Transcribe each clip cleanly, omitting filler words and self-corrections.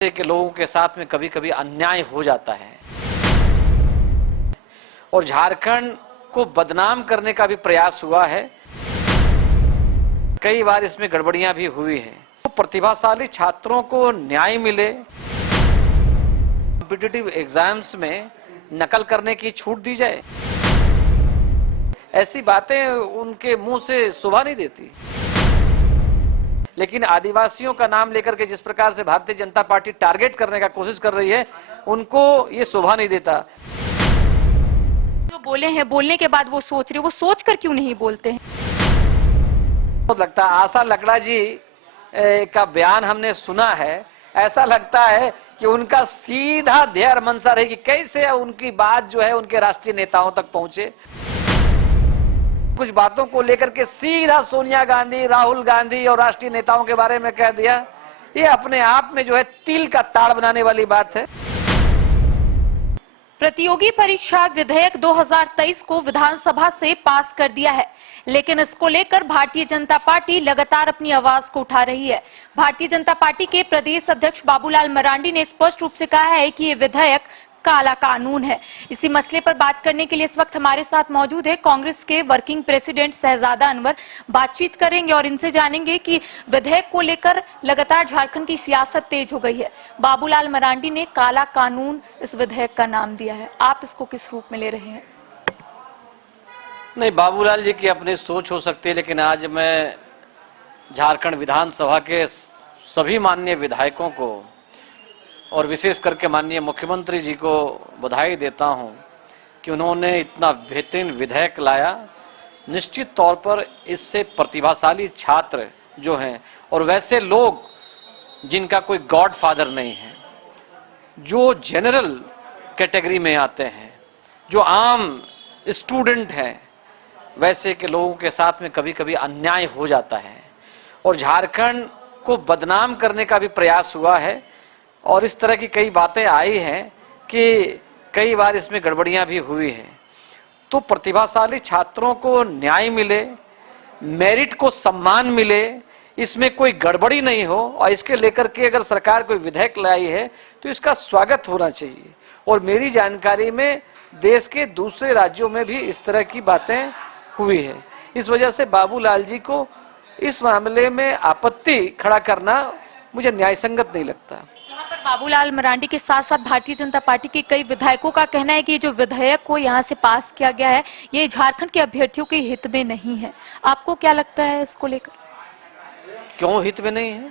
के लोगों के साथ में कभी कभी अन्याय हो जाता है और झारखंड को बदनाम करने का भी प्रयास हुआ है। कई बार इसमें गड़बड़ियां भी हुई हैं। तो प्रतिभाशाली छात्रों को न्याय मिले, कॉम्पिटिटिव एग्जाम्स में नकल करने की छूट दी जाए, ऐसी बातें उनके मुंह से शोभा नहीं देती। लेकिन आदिवासियों का नाम लेकर के जिस प्रकार से भारतीय जनता पार्टी टारगेट करने का कोशिश कर रही है, उनको ये शोभा नहीं देता। जो बोले हैं, बोलने के बाद वो सोच रहे, वो सोच कर क्यों नहीं बोलते हैं? बहुत लगता है आशा लकड़ा जी का बयान हमने सुना है, ऐसा लगता है कि उनका सीधा ध्येय मंशा रही कि कैसे उनकी बात जो है उनके राष्ट्रीय नेताओं तक पहुंचे। कुछ बातों को लेकर के सीधा सोनिया गांधी, राहुल गांधी और राष्ट्रीय नेताओं के बारे में कह दिया। ये अपने आप में जो है तिल का ताड़ बनाने वाली बात है। प्रतियोगी परीक्षा विधेयक 2023 को विधानसभा से पास कर दिया है, लेकिन इसको लेकर भारतीय जनता पार्टी लगातार अपनी आवाज को उठा रही है। भारतीय जनता पार्टी के प्रदेश अध्यक्ष बाबूलाल मरांडी ने स्पष्ट रूप से कहा है कि ये विधेयक काला कानून है। इसी मसले पर बात करने के लिए इस वक्त हमारे साथ मौजूद है कांग्रेस के वर्किंग प्रेसिडेंट शहजादा अनवर। बातचीत करेंगे और इनसे जानेंगे कि विधेयक को लेकर लगातार झारखंड की सियासत तेज हो गई है। बाबूलाल मरांडी ने काला कानून इस विधेयक का नाम दिया है, आप इसको किस रूप में ले रहे हैं? नहीं, बाबूलाल जी की अपनी सोच हो सकती है, लेकिन आज मैं झारखंड विधानसभा के सभी माननीय विधायकों को और विशेष करके माननीय मुख्यमंत्री जी को बधाई देता हूं कि उन्होंने इतना बेहतरीन विधेयक लाया। निश्चित तौर पर इससे प्रतिभाशाली छात्र जो हैं और वैसे लोग जिनका कोई गॉड फादर नहीं है, जो जनरल कैटेगरी में आते हैं, जो आम स्टूडेंट हैं, वैसे के लोगों के साथ में कभी कभी अन्याय हो जाता है और झारखंड को बदनाम करने का भी प्रयास हुआ है। और इस तरह की कई बातें आई हैं कि कई बार इसमें गड़बड़ियां भी हुई हैं। तो प्रतिभाशाली छात्रों को न्याय मिले, मेरिट को सम्मान मिले, इसमें कोई गड़बड़ी नहीं हो और इसके लेकर के अगर सरकार कोई विधेयक लाई है तो इसका स्वागत होना चाहिए। और मेरी जानकारी में देश के दूसरे राज्यों में भी इस तरह की बातें हुई है। इस वजह से बाबूलाल जी को इस मामले में आपत्ति खड़ा करना मुझे न्यायसंगत नहीं लगता। बाबूलाल मरांडी के साथ साथ भारतीय जनता पार्टी के कई विधायकों का कहना है कि जो विधेयक को यहां से पास किया गया है, ये झारखंड के अभ्यर्थियों के हित में नहीं है। आपको क्या लगता है इसको लेकर? क्यों हित में नहीं है?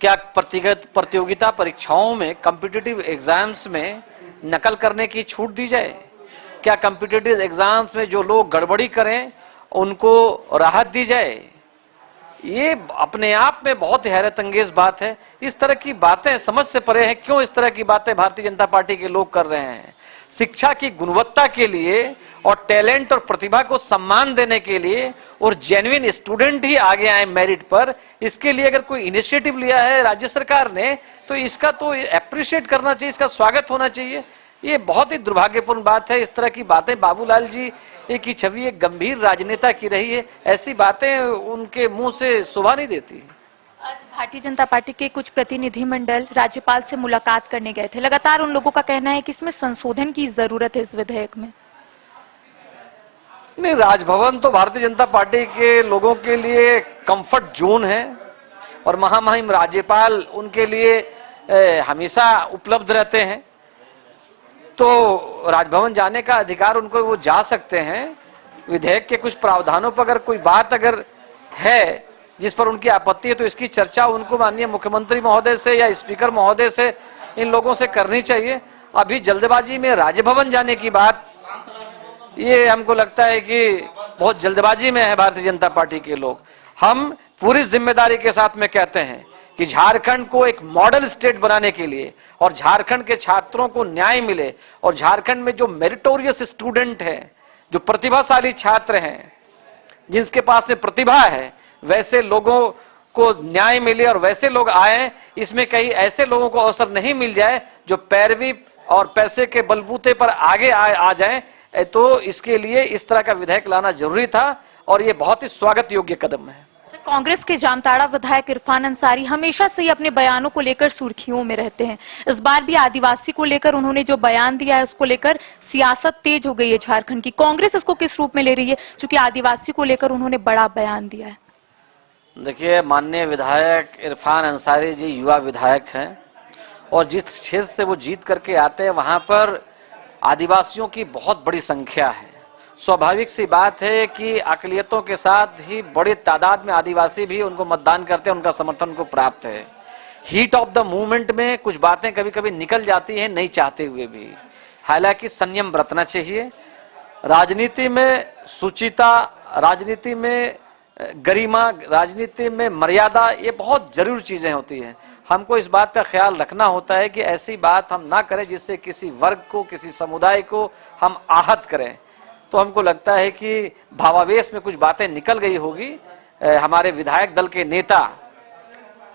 क्या प्रतियोगिता परीक्षाओं में, कॉम्पिटिटिव एग्जाम्स में नकल करने की छूट दी जाए? क्या कॉम्पिटिटिव एग्जाम्स में जो लोग गड़बड़ी करें उनको राहत दी जाए? ये अपने आप में बहुत हैरत अंगेज बात है। इस तरह की बातें समझ से परे हैं। क्यों इस तरह की बातें भारतीय जनता पार्टी के लोग कर रहे हैं? शिक्षा की गुणवत्ता के लिए और टैलेंट और प्रतिभा को सम्मान देने के लिए और जेन्युइन स्टूडेंट ही आगे आए मेरिट पर, इसके लिए अगर कोई इनिशिएटिव लिया है राज्य सरकार ने तो इसका तो अप्रिशिएट करना चाहिए, इसका स्वागत होना चाहिए। ये बहुत ही दुर्भाग्यपूर्ण बात है। इस तरह की बातें, बाबूलाल जी की छवि एक गंभीर राजनेता की रही है, ऐसी बातें उनके मुंह से शोभा नहीं देती। आज भारतीय जनता पार्टी के कुछ प्रतिनिधिमंडल राज्यपाल से मुलाकात करने गए थे। लगातार उन लोगों का कहना है कि इसमें संशोधन की जरूरत है इस विधेयक में। नहीं, राजभवन तो भारतीय जनता पार्टी के लोगों के लिए कंफर्ट जोन है और महामहिम राज्यपाल उनके लिए हमेशा उपलब्ध रहते हैं। तो राजभवन जाने का अधिकार उनको, वो जा सकते हैं। विधेयक के कुछ प्रावधानों पर अगर कोई बात अगर है जिस पर उनकी आपत्ति है तो इसकी चर्चा उनको माननीय मुख्यमंत्री महोदय से या स्पीकर महोदय से, इन लोगों से करनी चाहिए। अभी जल्दबाजी में राजभवन जाने की बात, ये हमको लगता है कि बहुत जल्दबाजी में है भारतीय जनता पार्टी के लोग। हम पूरी जिम्मेदारी के साथ में कहते हैं कि झारखंड को एक मॉडल स्टेट बनाने के लिए और झारखंड के छात्रों को न्याय मिले और झारखंड में जो मेरिटोरियस स्टूडेंट हैं, जो प्रतिभाशाली छात्र हैं, जिनके पास में प्रतिभा है, वैसे लोगों को न्याय मिले और वैसे लोग आए। इसमें कहीं ऐसे लोगों को अवसर नहीं मिल जाए जो पैरवी और पैसे के बलबूते पर आगे आ जाएं। तो इसके लिए इस तरह का विधेयक लाना जरूरी था और ये बहुत ही स्वागत योग्य कदम है। अच्छा, कांग्रेस के जामताड़ा विधायक इरफान अंसारी हमेशा से ही अपने बयानों को लेकर सुर्खियों में रहते हैं। इस बार भी आदिवासी को लेकर उन्होंने जो बयान दिया है उसको लेकर सियासत तेज हो गई है झारखंड की। कांग्रेस इसको किस रूप में ले रही है, क्योंकि आदिवासी को लेकर उन्होंने बड़ा बयान दिया है? देखिए, माननीय विधायक इरफान अंसारी जी युवा विधायक हैं और जिस क्षेत्र से वो जीत करके आते हैं वहां पर आदिवासियों की बहुत बड़ी संख्या है। स्वाभाविक सी बात है कि अकलियतों के साथ ही बड़ी तादाद में आदिवासी भी उनको मतदान करते हैं, उनका समर्थन उनको प्राप्त है। हीट ऑफ द मूवमेंट में कुछ बातें कभी कभी निकल जाती हैं नहीं चाहते हुए भी, हालांकि संयम बरतना चाहिए। राजनीति में सुचिता, राजनीति में गरिमा, राजनीति में मर्यादा, ये बहुत जरूरी चीजें होती हैं। हमको इस बात का ख्याल रखना होता है कि ऐसी बात हम ना करें जिससे किसी वर्ग को, किसी समुदाय को हम आहत करें। तो हमको लगता है कि भावावेश में कुछ बातें निकल गई होगी। हमारे विधायक दल के नेता,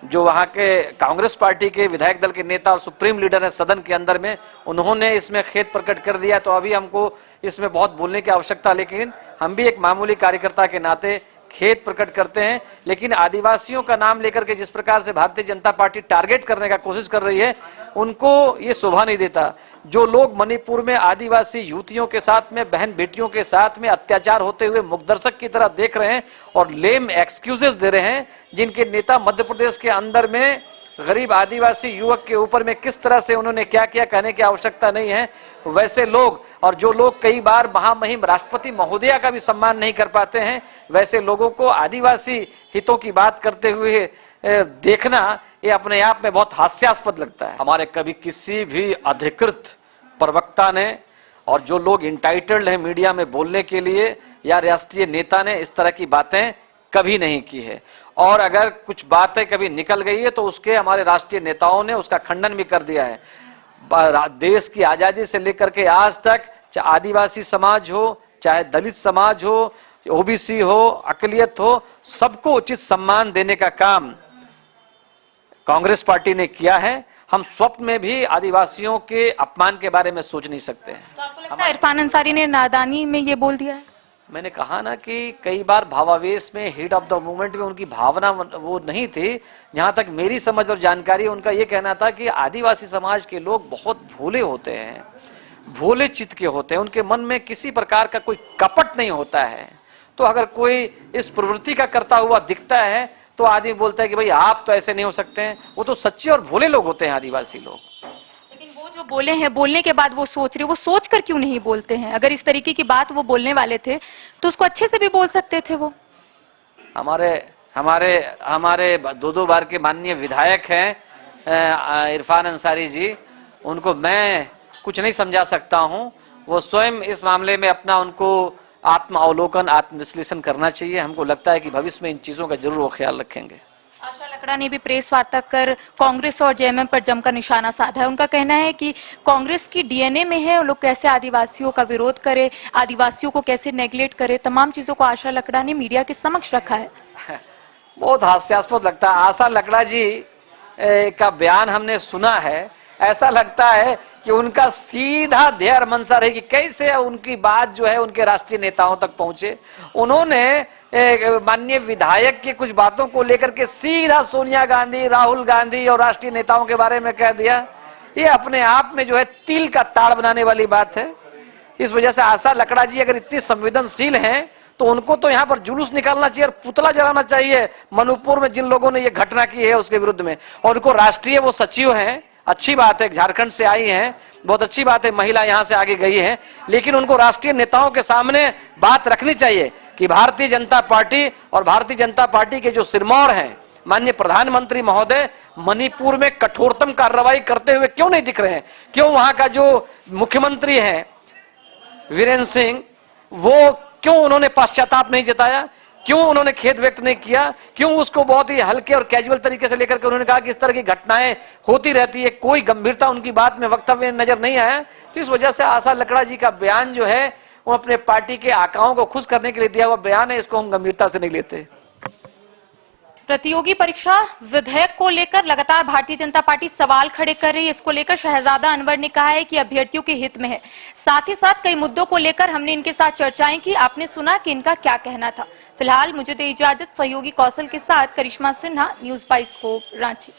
जो वहाँ के कांग्रेस पार्टी के विधायक दल के नेता और सुप्रीम लीडर है सदन के अंदर में, उन्होंने इसमें खेद प्रकट कर दिया। तो अभी हमको इसमें बहुत बोलने की आवश्यकता, लेकिन हम भी एक मामूली कार्यकर्ता के नाते खेद प्रकट करते हैं। लेकिन आदिवासियों का नाम लेकर के जिस प्रकार से भारतीय जनता पार्टी टारगेट करने का कोशिश कर रही है, उनको ये शोभा नहीं देता। जो लोग मणिपुर में आदिवासी युवतियों के साथ में, बहन बेटियों के साथ में अत्याचार होते हुए मुखदर्शक की तरह देख रहे हैं और लेम एक्सक्यूजेस दे रहे हैं, जिनके नेता मध्य प्रदेश के अंदर में गरीब आदिवासी युवक के ऊपर में किस तरह से उन्होंने क्या किया कहने की आवश्यकता नहीं है। वैसे लोग, और जो लोग कई बार महामहिम राष्ट्रपति महोदया का भी सम्मान नहीं कर पाते हैं, वैसे लोगों को आदिवासी हितों की बात करते हुए देखना ये अपने आप में बहुत हास्यास्पद लगता है। हमारे कभी किसी भी अधिकृत प्रवक्ता ने, और जो लोग इंटाइटल्ड हैं मीडिया में बोलने के लिए, या राष्ट्रीय नेता ने इस तरह की बातें कभी नहीं की है। और अगर कुछ बातें कभी निकल गई है तो उसके हमारे राष्ट्रीय नेताओं ने उसका खंडन भी कर दिया है। देश की आजादी से लेकर के आज तक, चाहे आदिवासी समाज हो, चाहे दलित समाज हो, ओबीसी हो, अकलियत हो, सबको उचित सम्मान देने का काम कांग्रेस पार्टी ने किया है। हम स्वप्न में भी आदिवासियों के अपमान के बारे में सोच नहीं सकते हैं। तो आपको लगता है इरफान अंसारी ने नादानी में ये बोल दिया है? मैंने कहा ना कि कई बार भावावेश में, हीट ऑफ द मूवमेंट में उनकी भावना वो नहीं थी। जहां तक मेरी समझ और जानकारी, उनका ये कहना था कि आदिवासी समाज के लोग बहुत भोले होते हैं, भोले चित्त के होते हैं, उनके मन में किसी प्रकार का कोई कपट नहीं होता है। तो अगर कोई इस प्रवृत्ति का करता हुआ दिखता है तो आदमी बोलता है कि भाई आप तो ऐसे नहीं हो सकते हैं। वो तो सच्चे और भोले लोग होते हैं आदिवासी लोग। लेकिन वो जो बोले हैं, बोलने के बाद वो सोच रहे, वो सोच कर क्यों नहीं बोलते हैं? अगर इस तरीके की बात वो बोलने वाले थे तो उसको अच्छे से भी बोल सकते थे। वो हमारे दो बार के माननीय विधायक हैं इरफान अंसारी जी, उनको मैं कुछ नहीं समझा सकता हूं। वो स्वयं इस मामले में अपना, उनको आत्म अवलोकन, आत्मविश्लेषण करना चाहिए। हमको लगता है कि भविष्य में इन चीजों का जरूर वो ख्याल रखेंगे। आशा लकड़ा ने भी प्रेस वार्ता कर कांग्रेस और जेएमएम पर जमकर निशाना साधा है। उनका कहना है कि कांग्रेस की डीएनए में है, वो लोग कैसे आदिवासियों का विरोध करे, आदिवासियों को कैसे नेग्लेक्ट करे, तमाम चीजों को आशा लकड़ा ने मीडिया के समक्ष रखा है। बहुत हास्यास्पद लगता है। आशा लकड़ा जी का बयान हमने सुना है, ऐसा लगता है कि उनका सीधा ध्येय मंशा रही कि कैसे उनकी बात जो है उनके राष्ट्रीय नेताओं तक पहुंचे। उन्होंने माननीय विधायक की कुछ बातों को लेकर के सीधा सोनिया गांधी, राहुल गांधी और राष्ट्रीय नेताओं के बारे में कह दिया। ये अपने आप में जो है तिल का ताड़ बनाने वाली बात है। इस वजह से आशा लकड़ा जी अगर इतनी संवेदनशील हैं तो उनको तो यहाँ पर जुलूस निकालना चाहिए और पुतला जलाना चाहिए मणिपुर में जिन लोगों ने ये घटना की है उसके विरुद्ध में। और उनको राष्ट्रीय वो सचिव हैं, अच्छी बात है, झारखंड से आई हैं, बहुत अच्छी बात है, महिला यहाँ से आगे गई है, लेकिन उनको राष्ट्रीय नेताओं के सामने बात रखनी चाहिए कि भारतीय जनता पार्टी और भारतीय जनता पार्टी के जो सिरमौर हैं माननीय प्रधानमंत्री महोदय मणिपुर में कठोरतम कार्रवाई करते हुए क्यों नहीं दिख रहे हैं। क्यों वहां का जो मुख्यमंत्री है वीरेंद्र सिंह, वो क्यों उन्होंने पश्चाताप नहीं जताया, क्यों उन्होंने खेद व्यक्त नहीं किया, क्यों उसको बहुत ही हल्के और कैजुअल तरीके से लेकर के उन्होंने कहा कि इस तरह की घटनाएं होती रहती है, कोई गंभीरता उनकी बात में, वक्तव्य नजर नहीं आया। तो इस वजह से आशा लकड़ा जी का बयान जो है वो अपने पार्टी के आकाओं को खुश करने के लिए दिया हुआ बयान है, इसको हम गंभीरता से नहीं लेते। प्रतियोगी परीक्षा विधेयक को लेकर लगातार भारतीय जनता पार्टी सवाल खड़े कर रही है। इसको लेकर शहजादा अनवर ने कहा है कि अभ्यर्थियों के हित में है। साथ ही साथ कई मुद्दों को लेकर हमने इनके साथ चर्चाएं की। आपने सुना कि इनका क्या कहना था। फिलहाल मुझे दे इजाजत, सहयोगी कौशल के साथ करिश्मा सिन्हा, न्यूज बाइस्कोप, रांची।